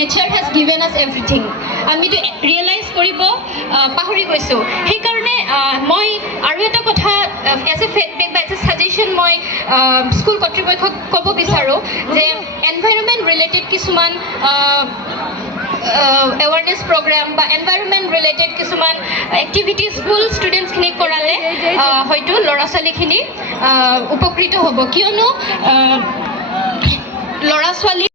nature has given আছ everything আমিতো realise কৰিব পাহৰি গৈছোঁ সেইকাৰণে মই আৰু এটা কথা এজ এ ফিডবেক বা এজ এ ছাজেশ্যন মই স্কুল কৰ্তৃপক্ষক ক'ব বিচাৰোঁ যে এনভাইৰনমেণ্ট ৰিলেটেড কিছুমান awareness program বা environment related কিছুমান activities school students খিনিক কৰালে হয়তো ল'ৰা ছোৱালীখিনি উপকৃত হ'ব কিয়নো ল'ৰা ছোৱালী